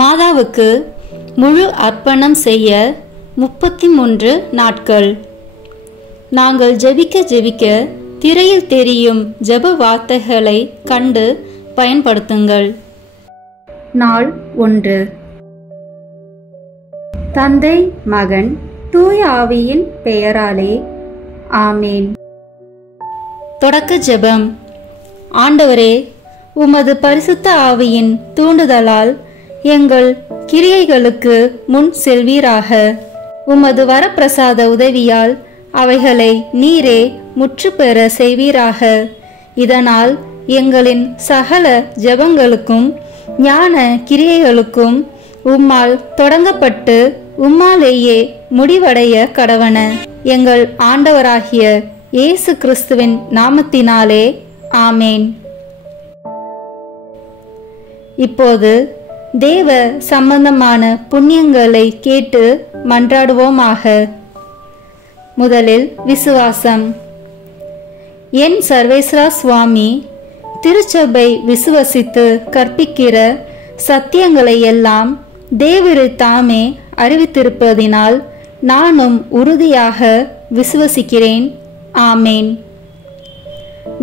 மாதாவுக்கு முழு அர்ப்பணம் செய்ய 33 நாட்கள். நாங்கள் ஜெபிக்க திரையில் தெரியும் ஜெப வார்த்தைகளை கண்டு பயன்படுத்துங்கள். நாள் 1. தந்தை, மகன், தூய ஆவியின் பெயராலே ஆமேன். தொடக்க ஜெபம். ஆண்டவரே, உமது பரிசுத்த ஆவியின் தூண்டுதலால் எங்கள் கிரியைகளுக்கு முன் செல்வீராக. உமது வரப்பிரசாத உதவியால் அவைகளை நீரே முற்று பெற செய்வீராக. இதனால் எங்களின் சகல ஜெபங்களுக்கும் ஞான கிரியைகளுக்கும் உம்மால் தொடங்கப்பட்டு உம்மாலேயே முடிவடைய கடவன. எங்கள் ஆண்டவராகிய இயேசு கிறிஸ்துவின் நாமத்தினாலே ஆமேன். இப்போது தேவ சம்பந்தமான புண்ணியங்களை கேட்டு மன்றாடுவோமாக. முதலில் விசுவாசம். என் சர்வேஸ்வரா சுவாமி, திருச்சபை விசுவசித்து கற்பிக்கிற சத்தியங்களை எல்லாம் தேவரு தாமே அறிவித்திருப்பதினால் நானும் உறுதியாக விசுவசிக்கிறேன். ஆமேன்.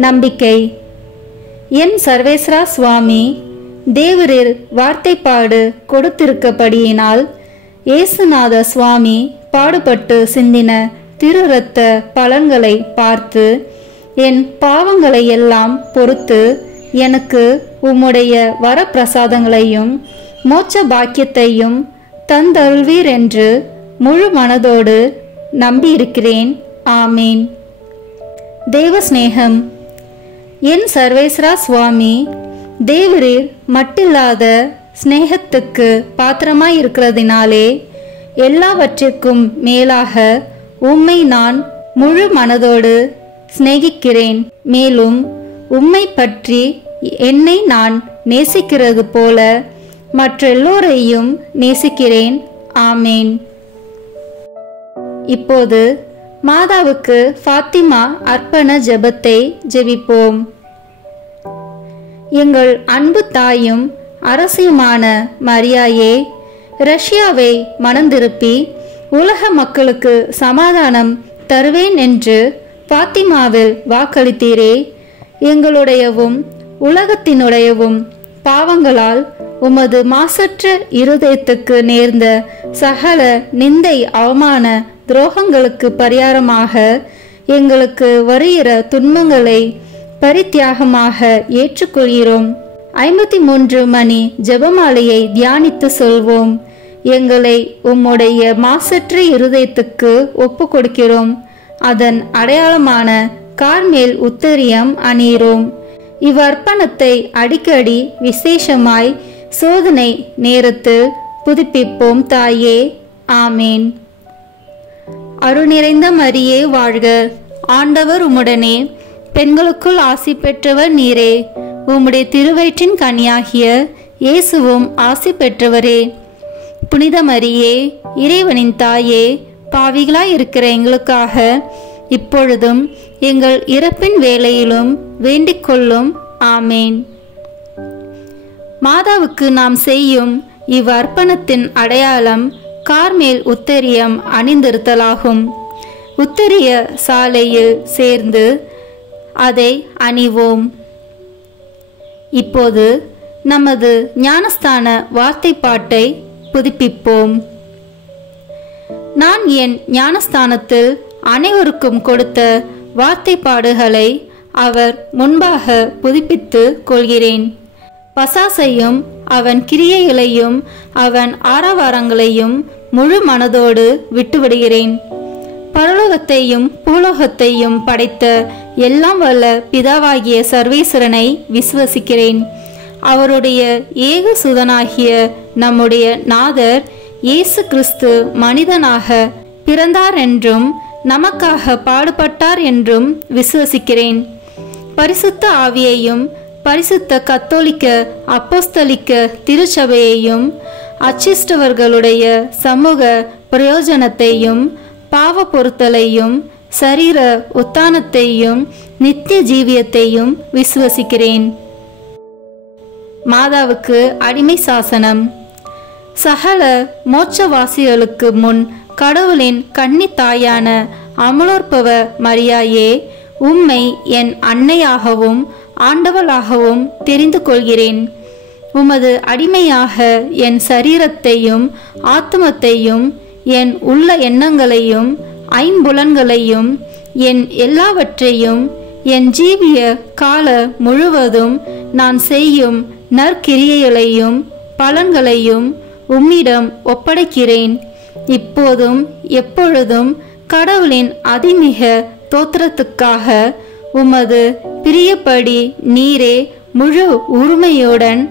நம்பிக்கை. என் சர்வேஸ்வரா சுவாமி, தேவரில் வார்த்தைப்பாடு கொடுத்திருக்கப்படியினால் இயேசுநாத சுவாமி பாடுபட்டு சிந்தின திரு இரத்த பலன்களை பார்த்து என் பாவங்களை எல்லாம் பொறுத்து எனக்கு உம்முடைய வரப்பிரசாதங்களையும் மோட்ச பாக்கியத்தையும் தந்தருள்வீர் என்று முழு மனதோடு நம்பியிருக்கிறேன். ஆமேன். தேவ சிநேகம். என் சர்வேஸ்வரா சுவாமி, தேவரீர் மட்டில்லாத ஸ்நேகத்துக்கு பாத்திரமாயிருக்கிறதினாலே எல்லாவற்றிற்கும் மேலாக உம்மை நான் முழு மனதோடு சிநேகிக்கிறேன். மேலும் உம்மை பற்றி என்னை நான் நேசிக்கிறது போல மற்றெல்லோரையும் நேசிக்கிறேன். ஆமேன். இப்போது மாதாவுக்கு ஃபாத்திமா அர்ப்பண ஜெபத்தை ஜெபிப்போம். எங்கள் அன்பு தாயும் அரசியுமான மரியாயே, ரஷ்யாவை மனந்திருப்பி உலக மக்களுக்கு சமாதானம் தருவேன் என்று ஃபாத்திமாவில் வாக்களித்தீரே. எங்களுடையவும் உலகத்தினுடையவும் பாவங்களால் உமது மாசற்ற இருதயத்துக்கு நேர்ந்த சகல நிந்தை, அவமான, துரோகங்களுக்கு பரிகாரமாக எங்களுக்கு வருகிற துன்பங்களை பரித்தியாகமாக ஏற்றுக்கொள்கிறோம். 53 மணி ஜெபமாலையை தியானித்து சொல்வோம். எங்களை உம்முடைய மாசற்ற இருதயத்துக்கு ஒப்பு கொடுக்கிறோம். அதன் அடையாளமான கார்மேல் உத்தரியம் அணியிறோம். இவ்வர்ப்பணத்தை அடிக்கடி விசேஷமாய் சோதனை நேரத்தில் புதுப்பிப்போம் தாயே. ஆமேன். அருள் நிறைந்த மரியே வாழ்க. ஆண்டவர் உம்முடனே, பெண்களுக்குள் ஆசி பெற்றவர் நீரே. உம்முடைய திருவயிற்றின் கனியாகிய இயேசுவும் ஆசி பெற்றவரே. புனித மரியே, இறைவனின் தாயே, பாவிகளாய் இருக்கிற எங்களுக்காக இப்பொழுதும் எங்கள் இறப்பின் வேளையிலும் வேண்டிக் கொள்ளும். ஆமேன். மாதாவுக்கு நாம் செய்யும் இவ்வர்ப்பணத்தின் அடையாளம் கார்மேல் உத்தரியம் அணிந்திருத்தலாகும். உத்தரிய சாலையில் சேர்ந்து அதை அணிவோம். இப்போது நமது ஞானஸ்தான வார்த்தைப்பாட்டை புதுப்பிப்போம். நான் என் ஞானஸ்தானத்தில் அனைவருக்கும் கொடுத்த வார்த்தைப்பாடுகளை அவர் முன்பாக புதுப்பித்து கொள்கிறேன். பசாசையும் அவன் கிரியைகளையும் அவன் ஆரவாரங்களையும் முழு மனதோடு விட்டுவிடுகிறேன். பரலோகத்தையும் பூலோகத்தையும் படைத்த எல்லாம் வல்ல பிதாவாகிய சர்வேஸ்வரனை விசுவசிக்கிறேன். அவருடைய ஏக சுதனாகிய நம்முடைய நாதர் இயேசு கிறிஸ்து மனிதனாக பிறந்தார் என்றும் நமக்காக பாடுபட்டார் என்றும் விசுவசிக்கிறேன். பரிசுத்த ஆவியையும் பரிசுத்த கத்தோலிக்க அப்போஸ்தலிக்க திருச்சபையையும் அச்சிஷ்டவர்களுடைய சமூக பிரயோஜனத்தையும் பாவ பொறுத்தலையும் சரீர உத்தானத்தையும் நித்திய ஜீவியத்தையும் விசுவசிக்கிறேன். மாதாவுக்கு அடிமை சாசனம். சகல மோட்சவாசிகளுக்கு முன் கடவுளின் கன்னி தாயான அமலோற்பவ மரியாயே, உம்மை என் அன்னையாகவும் ஆண்டவளாகவும் தெரிந்து கொள்கிறேன். உமது அடிமையாக என் சரீரத்தையும் ஆத்மத்தையும் என் உள்ள எண்ணங்களையும் ஐம்புலன்களையும் என் எல்லாவற்றையும் என் ஜீவிய கால முழுவதும் நான் செய்யும் நற்கிரியைகளையும் பலன்களையும் உம்மிடம் ஒப்படைக்கிறேன். இப்போதும் எப்பொழுதும் கடவுளின் அதிமிக தோத்திரத்துக்காக உமது பிரியப்படி நீரே முழு உரிமையுடன்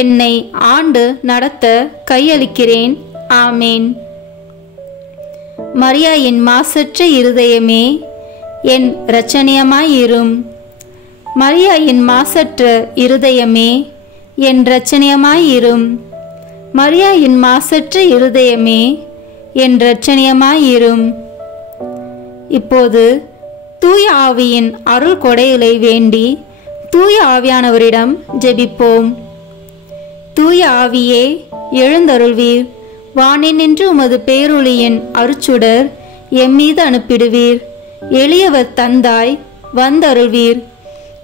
என்னை ஆண்டு நடத்த கையளிக்கிறேன். ஆமேன். மரியாயின் மாசற்ற இருதயமே, என் இரட்சணியமாயிரும். மரியாயின் மாசற்ற இருதயமே, என் இரட்சணியமாயிரும். மரியாயின் மாசற்ற இருதயமே, என் இரட்சணியமாயிரும். இப்போது தூய ஆவியின் அருள் கொடைகளை வேண்டி தூய ஆவியானவரிடம் ஜெபிப்போம். தூய ஆவியே, எழுந்தருள்வீர். வானினின்று உமது பேரொளியின் அருச்சுடர் எம்மீது அனுப்பிடுவீர். எளியவர் தந்தாய், வந்தருள்வீர்.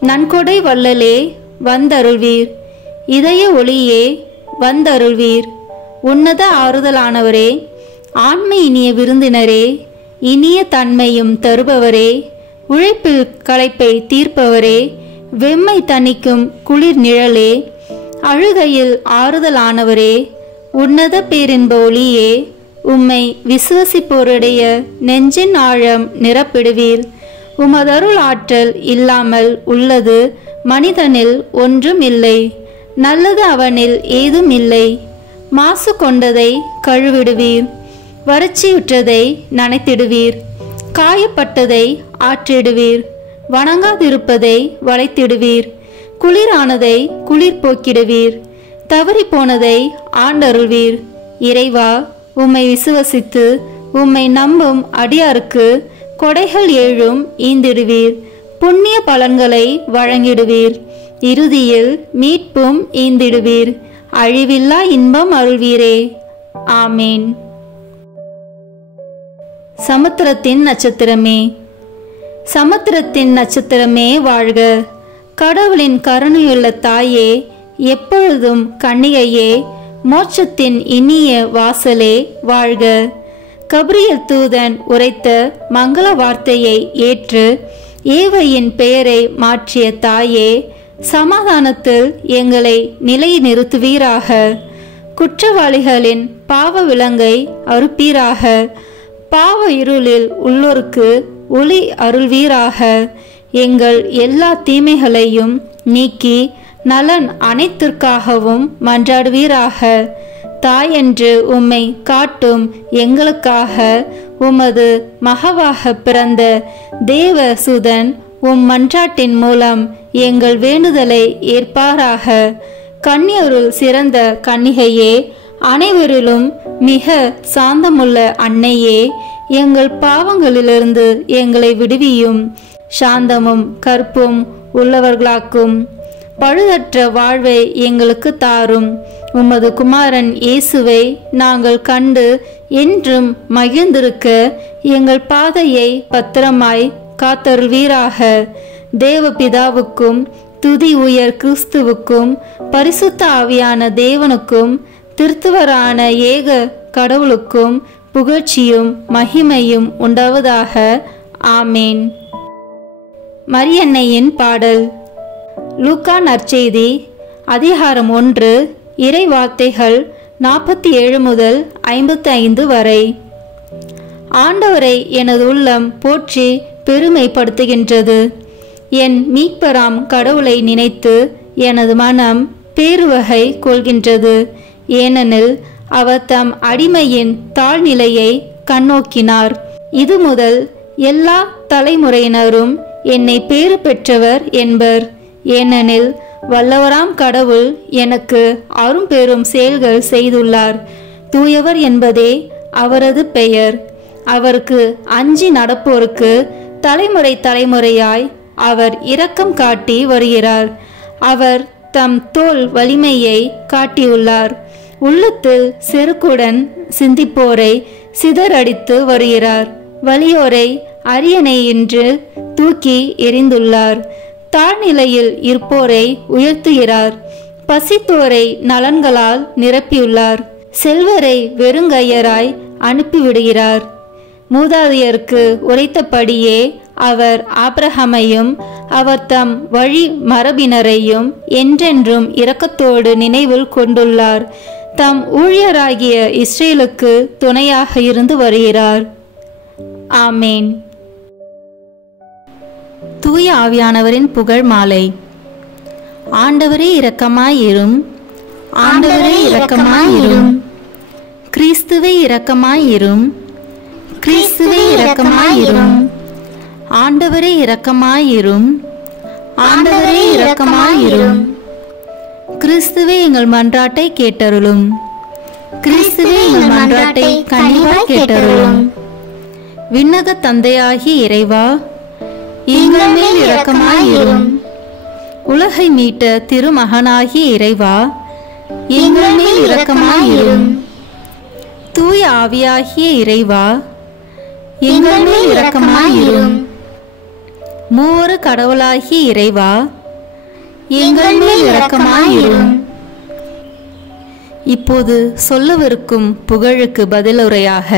நன்கொடை வள்ளலே, வந்தருள்வீர். இதய ஒளியே, வந்தருள்வீர். உன்னத ஆறுதலானவரே, ஆண்மை இனிய விருந்தினரே, இனிய தன்மையும் தருபவரே, உழைப்பில் களைப்பை தீர்ப்பவரே, வெம்மை தணிக்கும் குளிர் நிழலே, அழுகையில் ஆறுதலானவரே, உன்னத பேரின்ப ஒளியே, உம்மை விசுவசிப்போருடைய நெஞ்சின் ஆழம் நிரப்பிடுவீர். உமதருள் ஆற்றல் இல்லாமல் உள்ளது மனிதனில் ஒன்றும் இல்லை. நல்லது அவனில் ஏதும் இல்லை. மாசு கொண்டதை கழுவிடுவீர். வறட்சியுற்றதை நனைத்திடுவீர். காயப்பட்டதை ஆற்றிடுவீர். வணங்காதிருப்பதை வளைத்திடுவீர். குளிரானதை குளிர் போக்கிடுவீர். தவறி போனதை ஆண்டருள்வீர். இறைவா, உம்மை விசுவசித்து உம்மை நம்பும் அடியாருக்கு கொடைகள் ஏழும் ஈந்திடுவீர். புண்ணிய பலன்களை வழங்கிடுவீர். இறுதியில் மீட்பும் ஈந்திடுவீர். அழிவில்லா இன்பம் அருள்வீரே. ஆமேன். சமுத்திரத்தின் நட்சத்திரமே, சமுத்திரத்தின் நட்சத்திரமே வாழ்க. கடவுளின் கருணையுள்ள தாயே, எப்பொழுதும் கன்னிகையே, மோட்சத்தின் இனிய வாசலே வாழ்க. கபிரியல் தூதன் உரைத்த மங்கள வார்த்தையை ஏற்று ஏவையின் பெயரை மாற்றிய தாயே, சமாதானத்தில் எங்களை நிலை நிறுத்துவீராக. குற்றவாளிகளின் பாவ விலங்கை அறுப்பீராக. பாவ இருளில் உள்ளோருக்கு ஒளி அருள்வீராக. எங்கள் எல்லா தீமைகளையும் நீக்கி நலன் அனைத்திற்காகவும் மன்றாடுவீராக. தாயென்று உம்மை காட்டும் எங்களுக்காக உமது மகவாக பிறந்த தேவ சுதன் உம் மன்றாட்டின் மூலம் எங்கள் வேண்டுதலை ஏற்பாராக. கன்னியருள் சிறந்த கன்னிகையே, அனைவரிலும் மிக சாந்தமுள்ள அன்னையே, எங்கள் பாவங்களிலிருந்து எங்களை விடுவியும். சாந்தமும் கற்பும் உள்ளவர்களாக்கும். பழுதற்ற வாழ்வை எங்களுக்கு தாரும். உமது குமாரன் இயேசுவை நாங்கள் கண்டு என்றும் மகிழ்ந்திருக்க எங்கள் பாதையை பத்திரமாய் காத்தருள்வீராக. தேவபிதாவுக்கும் துதி உயர் கிறிஸ்துவுக்கும் பரிசுத்த ஆவியான தேவனுக்கும் திருத்துவரான ஏக கடவுளுக்கும் புகழ்ச்சியும் மகிமையும் உண்டாவதாக. ஆமேன். மரியன்னையின் பாடல். லூக்கா நற்செய்தி அதிகாரம் 1 இறை வார்த்தைகள் 47 முதல் 55 வரை. ஆண்டவரை எனது உள்ளம் போற்றி பெருமைப்படுத்துகின்றது. என் மீட்பராம் கடவுளை நினைத்து எனது மனம் பேருவகை கொள்கின்றது. ஏனெனில் அவர் தம் அடிமையின் தாழ்நிலையை கண்ணோக்கினார். இது முதல் எல்லா தலைமுறையினரும் என்னை பேறு பெற்றவர் என்பர். ஏனெனில் வல்லவராம் கடவுள் எனக்கு அரும்பெரும் செயல்கள் செய்துள்ளார். தூயவர் என்பதே அவரது பெயர். அவருக்கு அஞ்சி நடப்போருக்கு தலைமுறை தலைமுறையாய் அவர் இரக்கம் காட்டி வருகிறார். அவர் தம் தோள் வலிமையை காட்டியுள்ளார். உள்ளத்தில் செருக்குடன் சிந்திப்போரை சிதறடித்து வருகிறார். வலியோரை அரியணை என்று தூக்கி எறிந்துள்ளார். தாழ்நிலையில் இருப்போரை உயர்த்துகிறார். பசித்தோரை நலன்களால் நிரப்பியுள்ளார். செல்வரை வெறுங்கையராய் அனுப்பிவிடுகிறார். மூதாதையருக்கு உரைத்தபடியே அவர் ஆபிரகாமையும் அவர் தம் வழி மரபினரையும் என்றென்றும் இரக்கத்தோடு நினைவில் கொண்டுள்ளார். தம் ஊழியராகிய இஸ்ரேலுக்கு துணையாக இருந்து வருகிறார். ஆமேன். தூய ஆவியானவரின் புகழ் மாலை. ஆண்டவரே இரக்கமாயிரும், ஆண்டவரே இரக்கமாயிரும், கிறிஸ்துவே இரக்கமாயிரும், கிறிஸ்துவே இரக்கமாயிரும், ஆண்டவரே இரக்கமாயிரும், ஆண்டவரே இரக்கமாயிரும், கிறிஸ்துவே எங்கள் மன்றாட்டை கேட்டருளும், கிறிஸ்துவே எங்கள் மன்றாட்டை கனிவாய் கேட்டருளும். விண்ணக தந்தையாகி இறைவா, எங்கள் மேல் இரக்கமாயிரும். உலகை மீட்ட திருமகனாகி இறைவா, எங்கள் மேல் இரக்கமாயிரும். தூய ஆவியாகிய இறைவா, எங்கள் மேல் இரக்கமாயிரும். மூவரு கடவுளாகிய இறைவா, எங்கள் மேல் இரக்கமாயிரும். இப்போது சொல்லவிருக்கும் புகழுக்கு பதிலுரையாக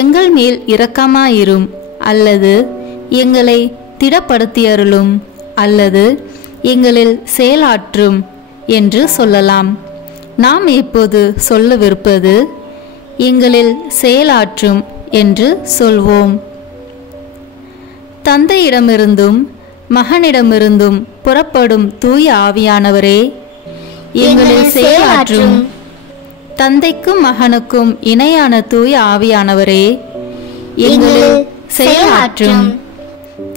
எங்கள் மேல் இரக்கமாயிரும் அல்லது எங்களை திடப்படுத்தியருளும் அல்லது எங்களில் செயலாற்றும் என்று சொல்லலாம். நாம் இப்போது சொல்லவிருப்பது எங்களில் செயலாற்றும் என்று சொல்வோம். தந்தையிடமிருந்தும் மகனிடமிருந்தும் புறப்படும் தூய ஆவியானவரே, எங்களில் செயலாற்றும். தந்தைக்கும் மகனுக்கும் இணையான தூய ஆவியானவரே, எங்களில் செயலாற்றும்.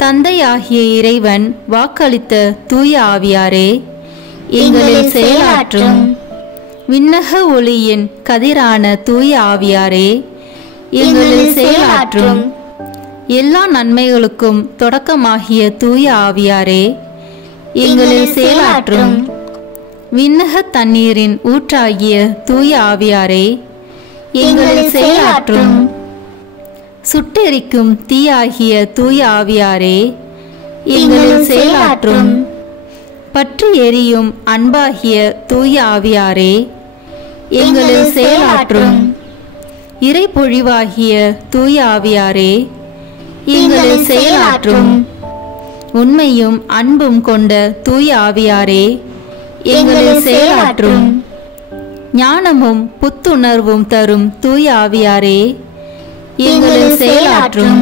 தந்தையாகிய இறைவன் வாக்களித்த தூய ஆவியாரே, எங்களில் செயலாற்றும். விண்ணக ஒளியின் கதிரான தூய ஆவியாரே, எங்களில் செயலாற்றும். எல்லா நன்மைகளுக்கும் தொடக்கமாகிய தூய ஆவியாரே, எங்களில் செயலாற்றும். விண்ணக தண்ணீரின் ஊற்றாகிய தூய ஆவியாரே, எங்களில் செயலாற்றும். சுட்டெரிக்கும் தீயாகிய தூய ஆவியாரே, எங்களில் செயலாற்றும். பற்றி எரியும் அன்பாகிய தூய ஆவியாரே, எங்களில் செயலாற்றும். இறை பொழிவாகிய தூய ஆவியாரே, எங்களில் செயலாற்றும். உண்மையும் அன்பும் கொண்ட தூய ஆவியாரே, எங்களில் செயலாற்றும். ஞானமும் புத்துணர்வும் தரும் தூய ஆவியாரே, எங்களில் செயலாற்றும்.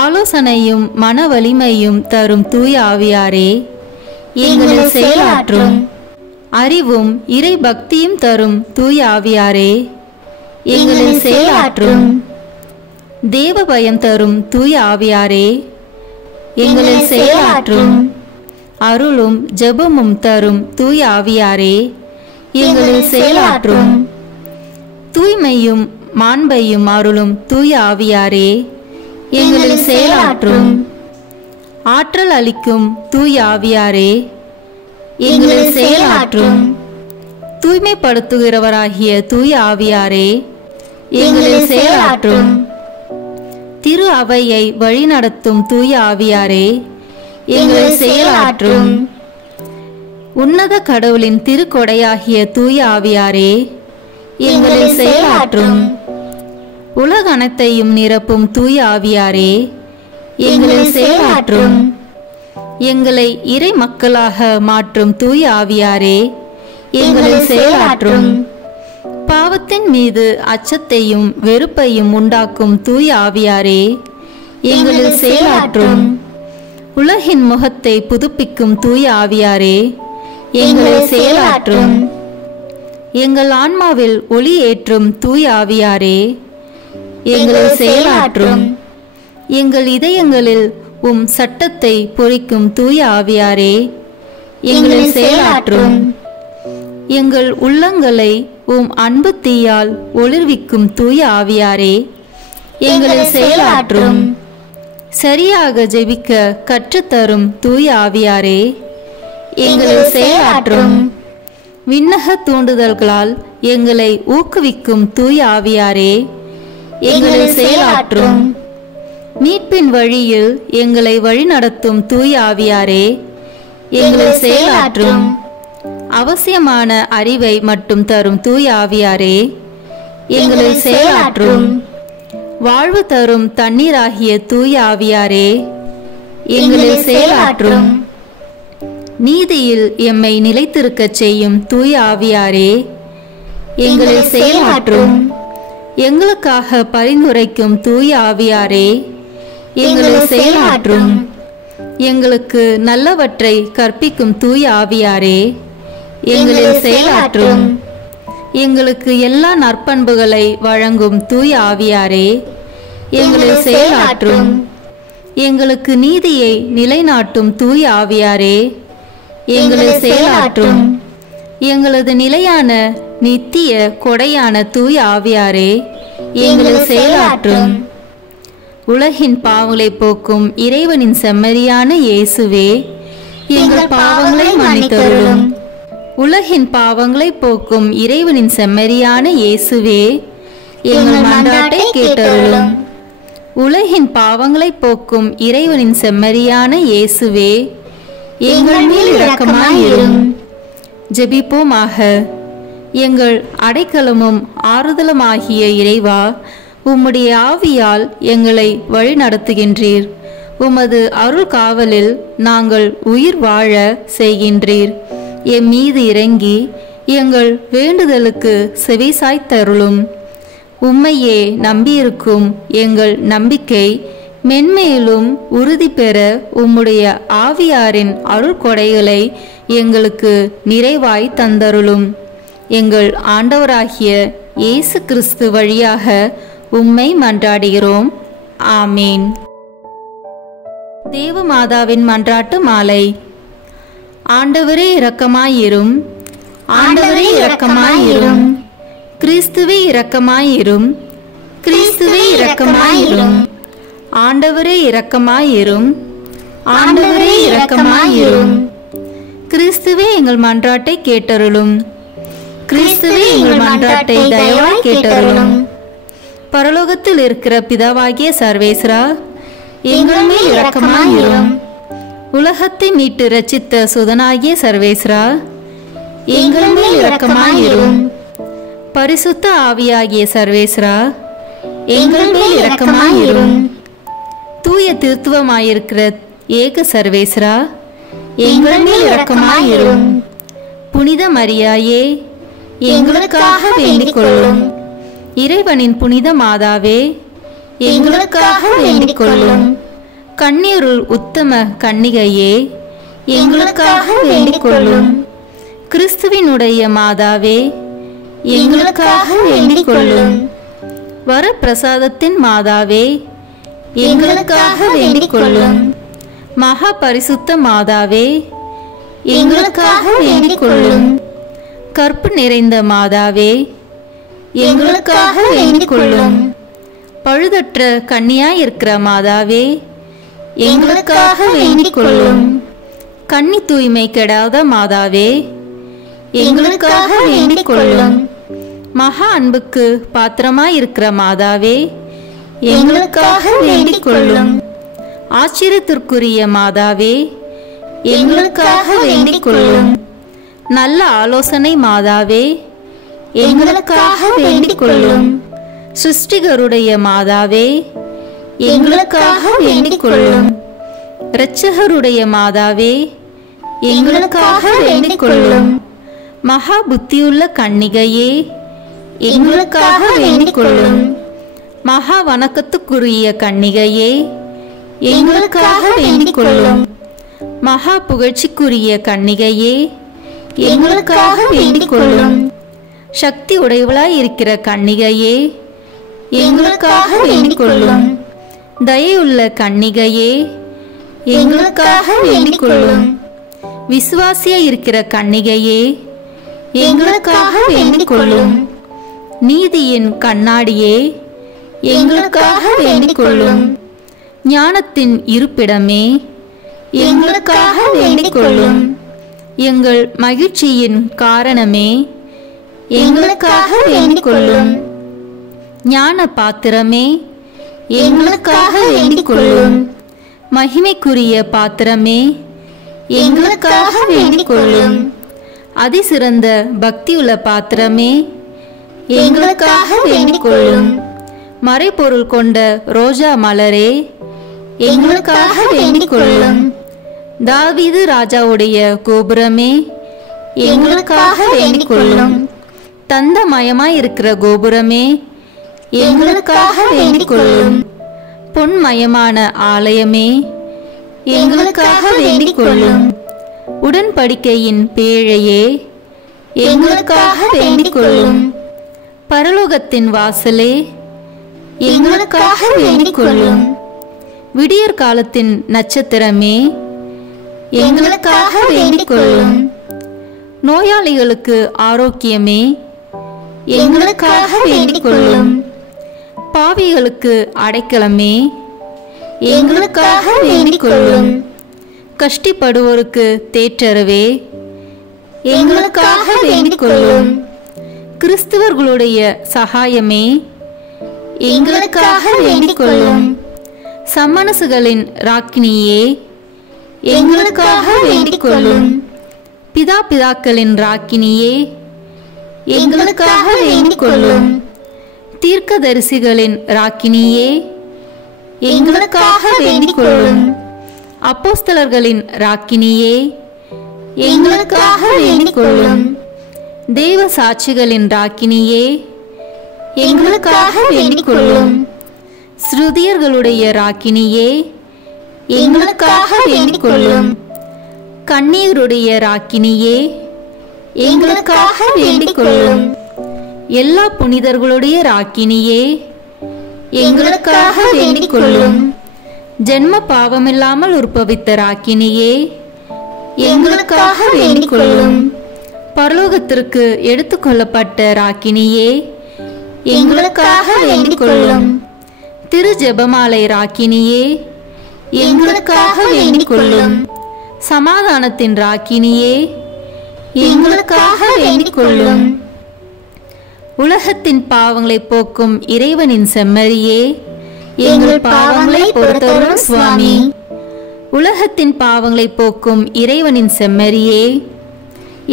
ஆலோசனையும் மன வலிமையும் தரும் தூய ஆவியாரே, எங்களில் செயலாற்றும். அறிவும் இறை பக்தியும் தரும் தூய ஆவியாரே, எங்களில் செயலாற்றும். தேவ பயம் தரும் தூய ஆவியாரே, எங்களில் செயலாற்றும். அருளும் ஜெபமும் தரும் தூய ஆவியாரே, எங்களில் செயலாற்றும். தூய்மையும் மாண்பையும் அருளும் தூய ஆவியாரே, எங்களில் செயலாற்றும். ஆற்றல் அளிக்கும் தூய ஆவியாரே, எங்களில் செயலாற்றும். தூய்மைப்படுத்துகிறவராகிய தூய ஆவியாரே, எங்களில் செயலாற்றும். திரு அவையை வழிநடத்தும் தூய ஆவியாரே, எங்களில் செயலாற்றும். உன்னத கடவுளின் திருக்கொடையாகிய தூய ஆவியாரே, எங்களில் செயலாற்றும். உலக அனைத்தையும் நிரப்பும் தூய ஆவியாரே, எங்களில் செயலாற்றும். எங்களை இறை மக்களாக மாற்றும் தூய ஆவியாரே, எங்களில் செயலாற்றும். பாவத்தின் மீது அச்சத்தையும் வெறுப்பையும் உண்டாக்கும் தூய ஆவியாரே, எங்களில் செயலாற்றும். உலகின் முகத்தை புதுப்பிக்கும் தூய ஆவியாரே, எங்களில் செயலாற்றும். எங்கள் ஆன்மாவில் ஒளி ஏற்றும் தூய ஆவியாரே, எங்களில் செயலாற்றும். எங்கள் இதயங்களில் உம் சட்டத்தை பொறிக்கும் தூய ஆவியாரே, எங்களில் செயலாற்றும். எங்கள் உள்ளங்களை உம் அன்பு தீயால் ஒளிர்விக்கும் தூய ஆவியாரே, எங்களில் செயலாற்றும். சரியாக ஜெபிக்க கற்றுத்தரும் தூய ஆவியாரே, எங்களில் செயலாற்றும். விண்ணக தூண்டுதல்களால் எங்களை ஊக்குவிக்கும் தூய ஆவியாரே, எங்களில் செயலாற்றும். மீட்பின் வழியில் எங்களை வழிநடத்தும் தூய ஆவியாரே, எங்களில் செயலாற்றும். அவசியமான அறிவை மட்டும் தரும் தூய ஆவியாரே, எங்களில் செயலாற்றும். வாழ்வு தரும் தண்ணீராகிய தூய ஆவியாரே, எங்களில் செயலாற்றும். நீதியில் எம்மை நிலைத்திருக்கச் செய்யும் தூய ஆவியாரே, எங்களில் செயலாற்றும். எங்களுக்காக பரிந்துரைக்கும் தூய ஆவியாரே, எங்களில் செயலாற்றும். எங்களுக்கு நல்லவற்றை கற்பிக்கும் தூய ஆவியாரே, எங்களில் செயலாற்றும். எங்களுக்கு எல்லா நற்பண்புகளை வழங்கும் தூய ஆவியாரே, எங்களில் செயலாற்றும். எங்களுக்கு நீதியை நிலைநாட்டும் தூய ஆவியாரே, எங்களில் செயலாற்றும். எங்களது நிலையான நித்திய கொடையான தூய ஆவியாரே, எங்களில் செயலாற்றும். உலகின் பாவங்களை போக்கும் இறைவனின் செம்மறியான இயேசுவே, எங்கள் பாவங்களை மன்னித்தருளும். உலகின் பாவங்களை போக்கும் இறைவனின் செம்மறியான இயேசுவே, எங்கள் மன்றாட்டை கேட்டருளும். உலகின் பாவங்களை போக்கும் இறைவனின் செம்மறியான இயேசுவே, எங்கள் மேல் இரக்கமாயிரும். ஜெபிப்போமாக. எங்கள் அடைக்கலமும் ஆறுதலுமாகிய இறைவா, உம்முடைய ஆவியால் எங்களை வழிநடத்துகின்றீர். உமது அருள் காவலில் நாங்கள் உயிர் வாழ செய்கின்றீர். எம் மீது இறங்கி எங்கள் வேண்டுதலுக்கு செவிசாய்த்தருளும். உம்மையே நம்பியிருக்கும் எங்கள் நம்பிக்கை மென்மேலும் உறுதி பெற உம்முடைய ஆவியாரின் அருள்கொடைகளை எங்களுக்கு நிறைவாய் தந்தருளும். எங்கள் ஆண்டவராகிய இயேசு கிறிஸ்து வழியாக உம்மை மன்றாடுகிறோம். ஆமேன். தேவமாதாவின் மன்றாட்டு மாலை. ஆண்டவரே இரக்கமாயிரும். ஆண்டவரே இரக்கமாயிரும். கிறிஸ்துவே இரக்கமாயிரும். கிறிஸ்துவே இரக்கமாயிரும். ஆண்டவரே இரக்கமாயிரும். ஆண்டவரே இரக்கமாயிரும். கிறிஸ்துவே எங்கள் மன்றாட்டை கேட்டருளும். கிறிஸ்துவே எங்கள் மன்றாட்டை தயவாய் கேட்டருளும். பரலோகத்தில் இருக்கிற பிதாவாகிய சர்வேஸ்வரா, எங்கள் மேல் இரக்கமாயிரும். உலகத்தை மீட்டு ரட்சித்த சுதனாகிய சர்வேஸ்வரா, எங்கள் மேல் இரக்கமாயிரும். பரிசுத்த ஆவியாகிய சர்வேஸ்வரா, எங்கள் மேல் இரக்கமாயிரும். தூய திருத்துவமாயிருக்கிற ஏக சர்வேஸ்வரா, எங்கள் மேல் இரக்கமாயிரும். புனித மரியாயே, எங்களுக்காக வேண்டிக் கொள்ளும். இறைவனின் புனித மாதாவே, எங்களுக்காக வேண்டிக் கொள்ளும். கன்னியருள் உத்தம கன்னிகையே, எங்களுக்காக வேண்டிக் கொள்ளும். கிறிஸ்துவினுடைய மாதாவே, எங்களுக்காக வேண்டிக் கொள்ளும். வரப்பிரசாதத்தின் மாதாவே, எங்களுக்காக வேண்டிக் கொள்ளும். மகா பரிசுத்த மாதாவே, எங்களுக்காக வேண்டிக் கொள்ளும். கற்பு நிறைந்த மாதாவே, எங்களுக்காக வேண்டிக் கொள்ளும். பழுதற்ற கன்னியாயிருக்கிற மாதாவே, எங்களுக்காக வேண்டிக் கொள்ளும். கன்னி தூய்மை கெடாத மாதாவே, எங்களுக்காக வேண்டிக் கொள்ளும். மகா அன்புக்கு பாத்திரமாயிருக்கிற மாதாவே, எங்களுக்காக வேண்டிக் கொள்ளும். ஆச்சரியத்திற்குரிய மாதாவே, எங்களுக்காக வேண்டிக் கொள்ளும். நல்ல ஆலோசனை மாதாவே, எங்களுக்காக வேண்டிக் கொள்ளும். சிருஷ்டிகருடைய மாதாவே, எங்களுக்காக வேண்டிக் கொள்ளும். இரட்சகருடைய மாதாவே, எங்களுக்காக வேண்டிக் கொள்ளும். மகா புத்தியுள்ள கன்னிகையே, எங்களுக்காக வேண்டிக் கொள்ளும். மகா வணக்கத்துக்குரிய கன்னிகையே, எங்களுக்காக வேண்டிக் கொள்ளும். மகா புகழ்ச்சிக்குரிய கன்னிகையே, எங்களுக்காக வேண்டிக் கொள்ளும். சக்தி உடையவளாய் இருக்கிற கன்னிகையே, எங்களுக்காக வேண்டிக் கொள்ளும். தயையுள்ள கன்னிகையே, எங்களுக்காக வேண்டிக் கொள்ளும். விசுவாசியாய் இருக்கிற கன்னிகையே, எங்களுக்காக வேண்டிக் கொள்ளும். நீதியின் கண்ணாடியே, எங்களுக்காக வேண்டிக் கொள்ளும். ஞானத்தின் இருப்பிடமே, எங்களுக்காக வேண்டிக் கொள்ளும். எங்கள் மகிழ்ச்சியின் காரணமே, எங்களுக்காக வேண்டிக் கொள்ளும். ஞான பாத்திரமே, எங்களுக்காக வேண்டிக் கொள்ளும். மகிமைக்குரிய பாத்திரமே, எங்களுக்காக வேண்டிக் கொள்ளும். அதிசிறந்த பக்தியுள்ள பாத்திரமே, எங்களுக்காக வேண்டிக் கொள்ளும். மறைபொருள் கொண்ட ரோஜா மலரே, எங்களுக்காக வேண்டிக் கொள்ளும். தாவீது ராஜாவுடைய கோபுரமே, எங்களுக்காக வேண்டிக் கொள்ளும். தந்தமயமாய் இருக்கிற கோபுரமே, எங்களுக்காக வேண்டிக் கொள்ளும். பொன்மயமான ஆலயமே, எங்களுக்காக வேண்டிக் கொள்ளும். உடன்படிக்கையின் பேழையே, எங்களுக்காக வேண்டிக் கொள்ளும். பரலோகத்தின் வாசலே, எங்களுக்காக வேண்டிக் கொள்ளும். விடியற் காலத்தின் நட்சத்திரமே, எங்களுக்காக வேண்டிக் கொள்ளும். நோயாளிகளுக்கு ஆரோக்கியமே, எங்களுக்காக வேண்டிக் கொள்ளும். பாவிகளுக்கு அடைக்கலமே, எங்களுக்காக வேண்டிக் கொள்ளும். கஷ்டப்படுவோருக்கு தேற்றரவே, எங்களுக்காக வேண்டிக் கொள்ளும். கிறிஸ்தவர்களுடைய சகாயமே, எங்களுக்காக வேண்டிக் கொள்ளும். சம்மனசுகளின் ராக்கினியே, எங்களுக்காக வேண்டிக் கொள்ளும். பிதாக்களின் ராக்கினியே, எங்களுக்காக வேண்டிக் கொள்ளும். தீர்க்கதரிசிகளின் ராக்கினியே, எங்களுக்காக வேண்டிக் கொள்ளும். அப்போஸ்தலர்களின் ராக்கினியே, எங்களுக்காக வேண்டிக் கொள்ளும். தேவ சாட்சிகளின் ராக்கினியே, எங்களுக்காக வேண்டிக் கொள்ளும். ஸ்ருதியர்களுடைய ராக்கினியே, எங்களுக்காக வேண்டிக் கொள்ளும். கண்ணீருடைய ராக்கினியே, எங்களுக்காக வேண்டிக் கொள்ளும். எல்லா புனிதர்களுடைய ராக்கினியே, எங்களுக்காக வேண்டிக் கொள்ளும். ஜென்ம பாவமில்லாமல் உற்பவித்த ராக்கினியே, எங்களுக்காக வேண்டிக் கொள்ளும். பரலோகத்திற்கு எடுத்துக்கொள்ளப்பட்ட ராக்கினியே, எங்களுக்காக வேண்டிக் கொள்ளும். திரு ஜெபமாலை ராக்கினியே, எங்களுக்காக வேண்டிக் கொள்ளும். சமாதானத்தின் ராக்கினியே, எங்களுக்காக வேண்டிக் கொள்ளும். உலகத்தின் பாவங்களை போக்கும் இறைவனின் செம்மறியே, எங்கள் பாவங்களை பொறுத்தருளும் சுவாமி. உலகத்தின் பாவங்களை போக்கும் இறைவனின் செம்மறியே,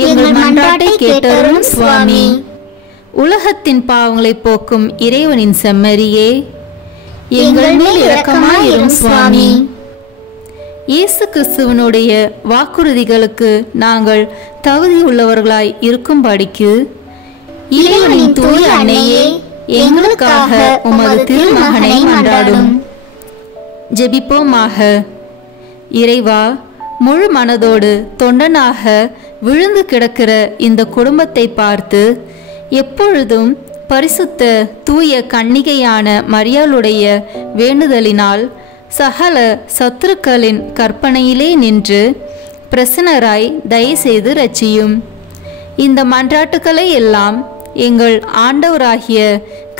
எங்கள் மன்றாட்டை கேட்டருளும் சுவாமி. உலகத்தின் பாவங்களை போக்கும் இறைவனின் செம்மறியே, எங்கள் மேல் இரக்கமாயிரும் சுவாமி. இயேசு கிறிஸ்துவனுடைய வாக்குறுதிகளுக்கு நாங்கள் தகுதியுள்ளவர்களாய் இருக்கும்படிக்கு இறைவனின் தூய அன்னையே, எங்களுக்காக உமது திருமகனை மன்றாடும். ஜெபிப்போமாக. இறைவா, முழு மனதோடு தொண்டனாக விழுந்து கிடக்கிற இந்த குடும்பத்தை பார்த்து எப்பொழுதும் பரிசுத்த தூய கன்னிகையான மரியாளுடைய வேண்டுதலினால் சகல சத்துருக்களின் கற்பனையிலே நின்று பிரசன்னராய் தயவுசெய்து ரட்சியும். இந்த மன்றாட்டுக்களை எல்லாம் எங்கள் ஆண்டவராகிய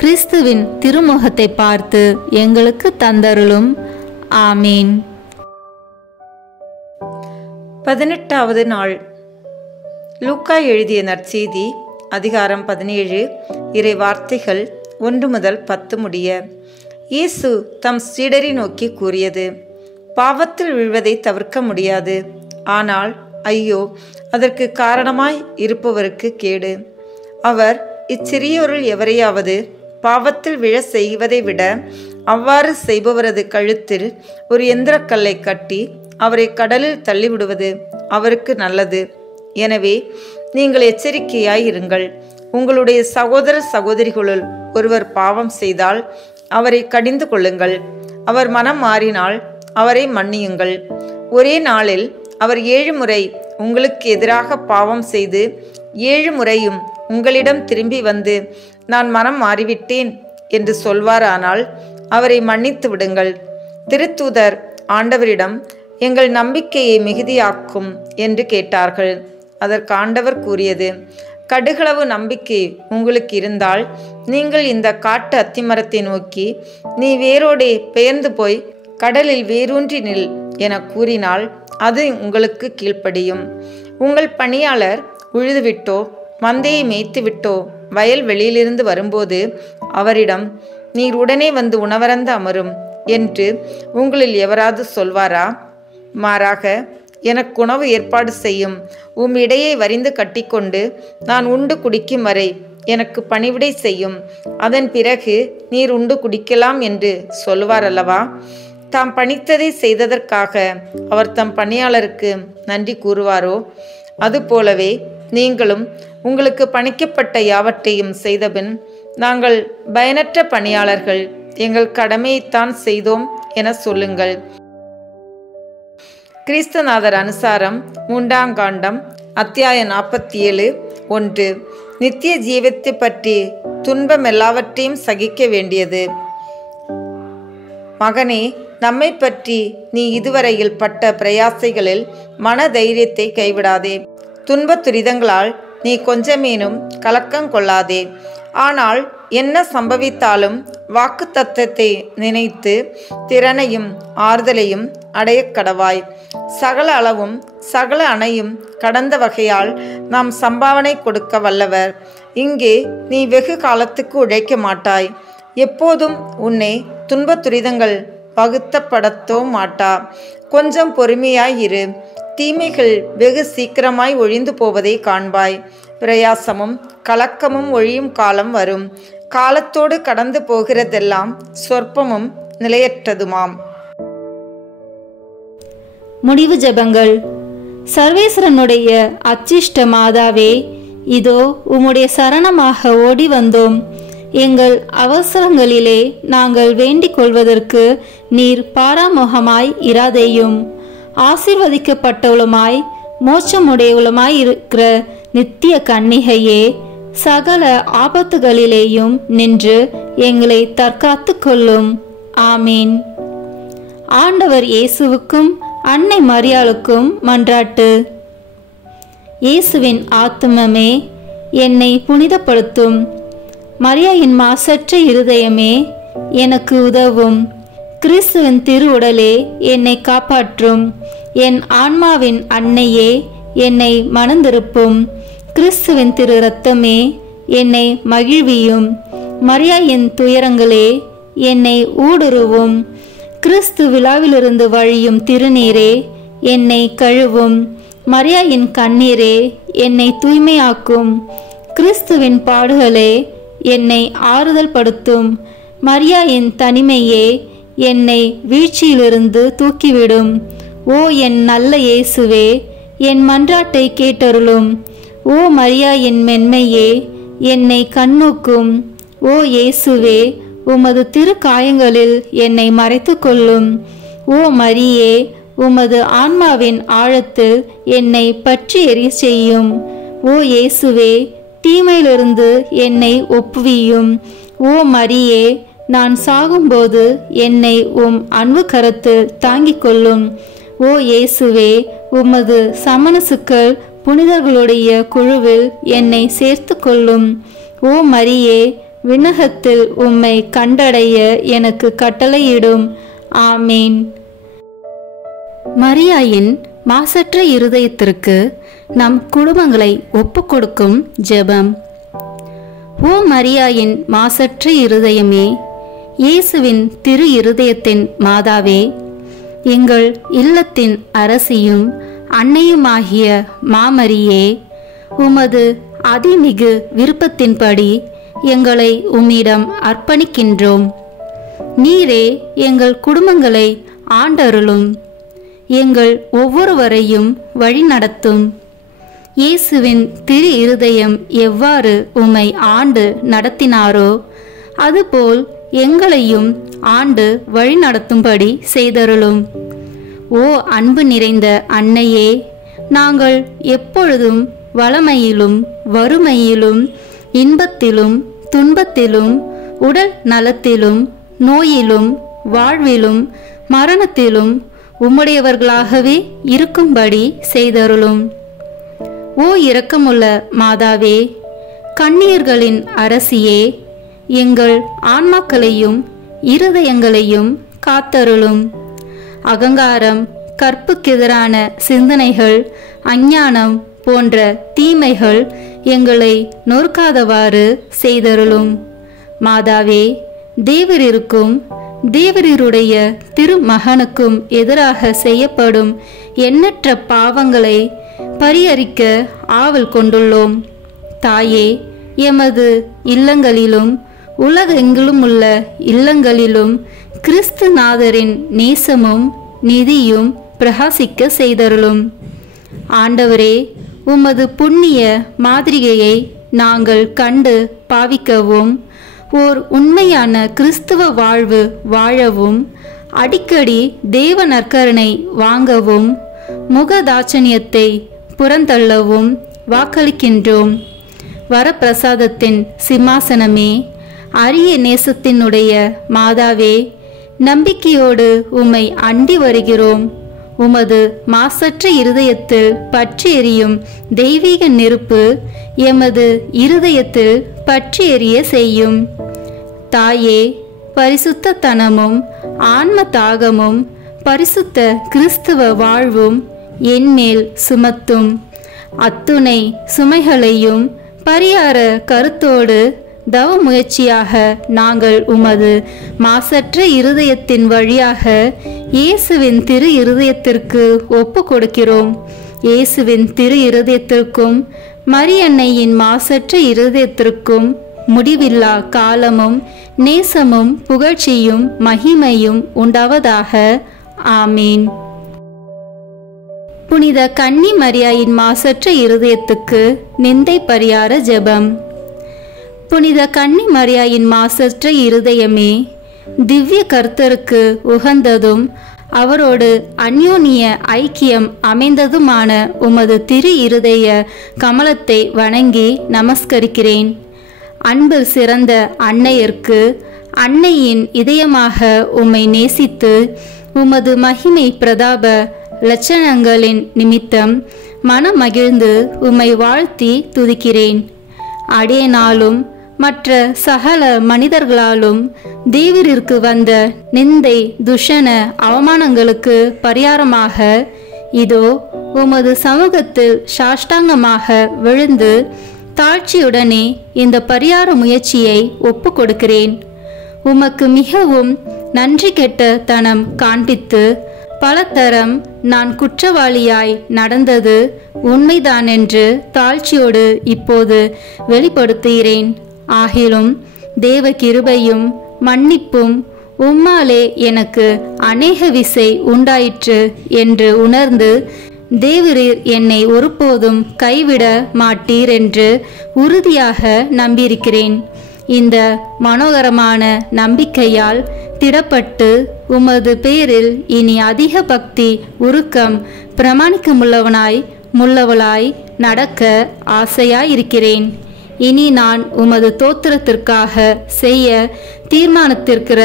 கிறிஸ்துவின் திருமுகத்தை பார்த்து எங்களுக்கு தந்தருளும். ஆமீன். 18வது நாள். லூக்கா எழுதிய நற்செய்தி அதிகாரம் 17 இறை வார்த்தைகள் 1 முதல் 10 முடிய. இயேசு தம் சீடரை நோக்கி கூறியது: பாவத்தில் விழுவதை தவிர்க்க முடியாது, ஆனால் ஐயோ அதற்கு காரணமாய் இருப்பவருக்கு கேடு. அவர் இச்சிறியோருள் எவரையாவது பாவத்தில் விழ செய்வதை விட அவ்வாறு செய்பவரது கழுத்தில் ஒரு எந்திரக்கல்லை கட்டி அவரை கடலில் தள்ளிவிடுவது அவருக்கு நல்லது. எனவே நீங்கள் எச்சரிக்கையாய் இருங்கள். உங்களுடைய சகோதர சகோதரிகளுள் ஒருவர் பாவம் செய்தால் அவரை கடிந்து கொள்ளுங்கள். அவர் மனம் மாறினால் அவரை மன்னியுங்கள். ஒரே நாளில் அவர் 7 முறை உங்களுக்கு எதிராக பாவம் செய்து 7 முறையும் உங்களிடம் திரும்பி வந்து நான் மனம் மாறிவிட்டேன் என்று சொல்வாரானால் அவரை மன்னித்து விடுங்கள். திருத்தூதர் ஆண்டவரிடம் எங்கள் நம்பிக்கையை மிகுதியாக்கும் என்று கேட்டார்கள். அதற்கு ஆண்டவர் கூறியது: கடுகளவு நம்பிக்கை உங்களுக்கு இருந்தால் நீங்கள் இந்த காட்டு அத்திமரத்தை நோக்கி, நீ வேரோடே பெயர்ந்து போய் கடலில் வேரூன்றி நில் என கூறினால் அது உங்களுக்கு கீழ்ப்படியும். உங்கள் பணியாளர் உழுதுவிட்டோ மந்தையை மேய்த்துவிட்டோ வயல் வெளியிலிருந்து வரும்போது அவரிடம், நீர் உடனே வந்து உணவருந்த அமரும் என்று உங்களில் எவராது சொல்வாரா? மாறாக, எனக்கு உணவு ஏற்பாடு செய்யும், உம் இடையை வரிந்து கட்டிக்கொண்டு நான் உண்டு குடிக்கும் வரை எனக்கு பணிவிடை செய்யும், அதன் பிறகு நீர் உண்டு குடிக்கலாம் என்று சொல்வார் அல்லவா? தாம் பணித்ததை செய்ததற்காக அவர் தம் பணியாளருக்கு நன்றி கூறுவாரோ? அதுபோலவே நீங்களும் உங்களுக்கு பணிக்கப்பட்ட யாவற்றையும் செய்தபின், நாங்கள் பயனற்ற பணியாளர்கள், எங்கள் கடமையைத்தான் செய்தோம் என சொல்லுங்கள். கிறிஸ்துநாதர் அனுசாரம் 3ஆம் காண்டம் அத்தியாயம் 47:1. நித்திய ஜீவத்தை பற்றி துன்பம் எல்லாவற்றையும் சகிக்க வேண்டியது. மகனே, நம்மை பற்றி நீ இதுவரையில் பட்ட பிரயாசைகளில் மன தைரியத்தை கைவிடாதே. துன்ப துரிதங்களால் நீ கொஞ்சமேனும் கலக்கம் கொள்ளாதே. ஆனால் என்ன சம்பவித்தாலும் வாக்கு தத்தத்தை நினைத்து திறனையும் ஆறுதலையும் அடைய கடவாய். சகல அளவும் சகல அணையும் கடந்த வகையால் நாம் சம்பாவனை கொடுக்க வல்லவர். இங்கே நீ வெகு காலத்துக்கு உழைக்க மாட்டாய். எப்போதும் உன்னை துன்ப துரிதங்கள் பகுத்தப்படத்தோ மாட்டா. கொஞ்சம் பொறுமையாயிரு. தீமைகள் வெகு சீக்கிரமாய் ஒழிந்து போவதை காண்பாய். பிரயாசமும் கலக்கமும் ஒழியும் காலம் வரும். காலத்தோடு கடந்து போகிறதெல்லாம் சொற்பமும் நிலையற்றதுமாம். முடிவு ஜெபங்கள். சர்வேஸ்வரனுடைய அச்சிஷ்ட மாதாவே, இதோ உம்முடைய சரணமாக ஓடி வந்தோம். எங்கள் அவசரங்களிலே நாங்கள் வேண்டிக் கொள்வதற்கு நீர் பாராமுகமாய் இராதேயும். ஆசீர்வதிக்கப்பட்டவளுமாய் மோட்சமுடையவளுமாய் இருக்கிற நித்திய கன்னிகையே, சகல ஆபத்துகளிலேயும் நின்று எங்களை தற்காத்து கொள்ளும். ஆமீன். ஆண்டவர் இயேசுவுக்கும் அன்னை மரியாளுக்கும் மன்றாட்டு. இயேசுவின் ஆத்துமமே, என்னை புனிதப்படுத்தும். மரியாயின் மாசற்ற இருதயமே, எனக்கு உதவும். கிறிஸ்துவின் திருவுடலே, என்னை காப்பாற்றும். என் ஆன்மாவின் அன்னையே, என்னை மணந்திருப்பும். கிறிஸ்துவின் திரு இரத்தமே, என்னை மகிழ்வியும். மரியாயின் துயரங்களே, என்னை ஊடுருவும். கிறிஸ்து விழாவிலிருந்து வழியும் திருநீரே, என்னை கழுவும். மரியாயின் கண்ணீரே, என்னை தூய்மையாக்கும். கிறிஸ்துவின் பாடுகளே, என்னை ஆறுதல் படுத்தும். மரியாயின் தனிமையே, என்னை வீழ்ச்சியிலிருந்து தூக்கிவிடும். ஓ என் நல்ல இயேசுவே, என் மன்றாட்டை கேட்டருளும். ஓ மரியாயின் மென்மையே, என்னை கண்ணோக்கும். ஓ இயேசுவே, உமது திரு காயங்களில் என்னை மறைத்து கொள்ளும். ஓ மரியே, உமது ஆன்மாவின் ஆழத்தில் என்னை பற்றி எரிய செய்யும். ஓ இயேசுவே, தீமையிலிருந்து என்னை ஒப்புவியும். ஓ மரியே, நான் சாகும்போது என்னை உம் அன்பு கரத்தில் தாங்கிக் கொள்ளும். ஓ இயேசுவே, உமது சமணசுக்கள் புனிதர்களுடைய குழுவில் என்னை சேர்த்து கொள்ளும். ஓ மரியே, விண்ணகத்தில் உம்மை கண்டடைய எனக்கு கட்டளையிடும். ஆமீன். மரியாயின் மாசற்ற இருதயத்திற்கு நம் குடும்பங்களை ஒப்புக்கொடுக்கும் ஜெபம். ஓ மரியாயின் மாசற்ற இருதயமே, இயேசுவின் திரு இருதயத்தின் மாதாவே, எங்கள் இல்லத்தின் அரசியும் அன்னையுமாகிய மாமரியே, உமது அதிமிகு விருப்பத்தின்படி எங்களை உம்மிடம் அர்ப்பணிக்கின்றோம். நீரே எங்கள் குடும்பங்களை ஆண்டருளும். எங்கள் ஒவ்வொருவரையும் வழிநடத்தும். இயேசுவின் திரு இருதயம் எவ்வாறு உம்மை ஆண்டு நடத்தினாரோ அதுபோல் எங்களையும் ஆண்டு வழிநடத்தும்படி செய்தருளும். ஓ அன்பு நிறைந்த அன்னையே, நாங்கள் எப்பொழுதும் வளமையிலும் வறுமையிலும் இன்பத்திலும் துன்பத்திலும் உடல் நலத்திலும் நோயிலும் வாழ்விலும் மரணத்திலும் உம்முடையவர்களாகவே இருக்கும்படி செய்தருளும். ஓ இரக்கமுள்ள மாதாவே, கண்ணீர்களின் அரசியே, எங்கள் ஆன்மாக்களையும் இருதயங்களையும் காத்தருளும். அகங்காரம் கற்புக்கெதிரான சிந்தனைகள், அஞ்ஞானம் போன்ற தீமைகள் எங்களை நொறுக்காதவாறு செய்தருளும். மாதாவே, தேவரிற்கும் தேவரீருடைய திருமகனுக்கும் எதிராக செய்யப்படும் எண்ணற்ற பாவங்களை பரிஹரிக்க ஆவல் கொண்டுள்ளோம். தாயே, எமது இல்லங்களிலும் உலகெங்கிலும் உள்ள இல்லங்களிலும் கிறிஸ்துநாதரின் நேசமும் நீதியும் பிரகாசிக்க செய்தருளும். ஆண்டவரே, உமது புண்ணிய மாதிரிகையை நாங்கள் கண்டு பாவிக்கவும், ஓர் உண்மையான கிறிஸ்துவ வாழ்வு வாழவும், அடிக்கடி தேவ நற்கருணை வாங்கவும், முகதாட்சணியத்தை புறந்தள்ளவும் வாக்களிக்கின்றோம். வரப்பிரசாதத்தின் சிம்மாசனமே, அரிய நேசத்தினுடைய மாதாவே, நம்பிக்கையோடு உம்மை அண்டி வருகிறோம். உமது மாசற்ற இருதயத்தில் பற்றி எரியும் தெய்வீக நெருப்பு எமது இருதயத்தில் பற்றி எரிய செய்யும். தாயே, பரிசுத்தத்தனமும் ஆன்ம தாகமும் பரிசுத்த கிறிஸ்துவ வாழ்வும் என்மேல் சுமத்தும். அத்துணை சுமைகளையும் பரிகார கருத்தோடு தவ முயற்சியாக நாங்கள் உமது மாசற்ற இருதயத்தின் வழியாக இயேசுவின் திரு இருதயத்திற்கு ஒப்பு கொடுக்கிறோம். இயேசுவின் திரு இருதயத்திற்கும் மரியன்னையின் மாசற்ற இருதயத்திற்கும் முடிவில்லா காலமும் நேசமும் புகழ்ச்சியும் மகிமையும் உண்டாவதாக. ஆமீன். புனித கன்னி மரியாயின் மாசற்ற இருதயத்துக்கு நிந்தை பரிகார ஜெபம். புனித கன்னி மரியாயின் மாசற்ற இருதயமே, திவ்ய கர்த்தருக்கு உகந்ததும் அவரோடு அந்யோன்ய ஐக்கியம் அமைந்ததுமான உமது திரு இருதய கமலத்தை வணங்கி நமஸ்கரிக்கிறேன். அன்பு சிறந்த அன்னையர்க்கு அன்னையின் இதயமாக உம்மை நேசித்து உமது மகிமை பிரதாப லட்சணங்களின் நிமித்தம் மனமகிழ்ந்து உம்மை வாழ்த்தி துதிக்கிறேன். அடியேனாலும் மற்ற சகல மனிதர்களாலும் தேவரிற்கு வந்த நிந்தை துஷண அவமானங்களுக்கு பரிகாரமாக இதோ உமது சமூகத்தில் சாஷ்டாங்கமாக விழுந்து தாழ்ச்சியுடனே இந்த பரிகார முயற்சியை ஒப்பு கொடுக்கிறேன். உமக்கு மிகவும் நன்றி கெட்ட தனம் காண்பித்து பலதரம் நான் குற்றவாளியாய் நடந்தது உண்மைதான் என்று தாழ்ச்சியோடு இப்போது வெளிப்படுத்துகிறேன். ஆகிலும் தேவ கிருபையும் மன்னிப்பும் உம்மாலே எனக்கு அநேக விசை உண்டாயிற்று என்று உணர்ந்து தேவரீர் என்னை ஒருபோதும் கைவிட மாட்டீர் என்று உறுதியாக நம்பியிருக்கிறேன். இந்த மனோகரமான நம்பிக்கையால் திடப்பட்டு உமது பேரில் இனி அதிக பக்தி உருக்கம் பிரமாணிக்கமுள்ளவளாய் நடக்க ஆசையாயிருக்கிறேன். இனி நான் உமது தோத்திரத்திற்காக செய்ய தீர்மானித்திருக்கிற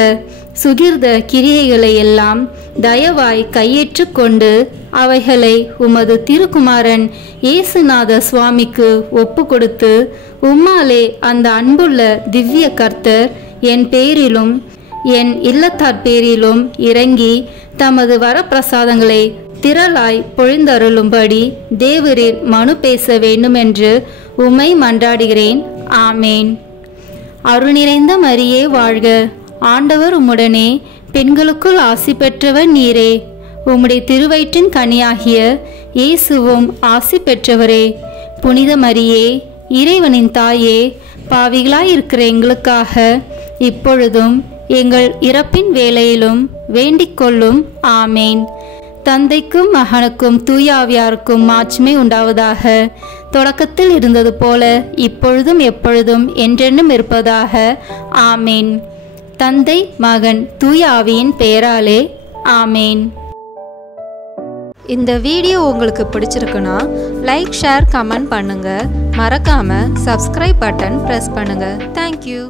சுகிர்த கிரியைகளை எல்லாம் தயவாய் கையேற்று கொண்டு அவைகளை உமது திருக்குமாரன் இயேசுநாத சுவாமிக்கு ஒப்பு கொடுத்து உம்மாலே அந்த அன்புள்ள திவ்ய கர்த்தர் என் பேரிலும் என் இல்லத்தார் பேரிலும் இறங்கி தமது வரப்பிரசாதங்களை திரளாய் பொழிந்தருளும்படி தேவரீர் மனு பேச வேண்டுமென்று உம்மை மன்றாடுகிறேன். ஆமேன். அருள் நிறைந்த மரியே வாழ்க, ஆண்டவர் உம்முடனே, பெண்களுக்குள் ஆசி பெற்றவர் நீரே. உம்முடைய திருவயிற்றின் கனியாகிய இயேசுவும் ஆசி பெற்றவரே. புனித மரியே, இறைவனின் தாயே, பாவிகளாயிருக்கிற எங்களுக்காக இப்பொழுதும் எங்கள் இறப்பின் வேளையிலும் வேண்டிக் கொள்ளும். ஆமேன். தந்தைக்கும் மகனுக்கும் தூய ஆவியாருக்கும் மாட்சிமை உண்டாவதாக. தொடக்கத்தில் இருந்தது போல இப்பொழுதும் எப்பொழுதும் என்றென்றும் இருப்பதாக. ஆமேன். தந்தை, மகன், தூய ஆவியின் பெயராலே. ஆமேன். இந்த வீடியோ உங்களுக்கு பிடிச்சிருக்குன்னா லைக், ஷேர், கமெண்ட் பண்ணுங்க. மறக்காம சப்ஸ்கிரைப் பட்டன் பிரஸ் பண்ணுங்க. தேங்க்யூ.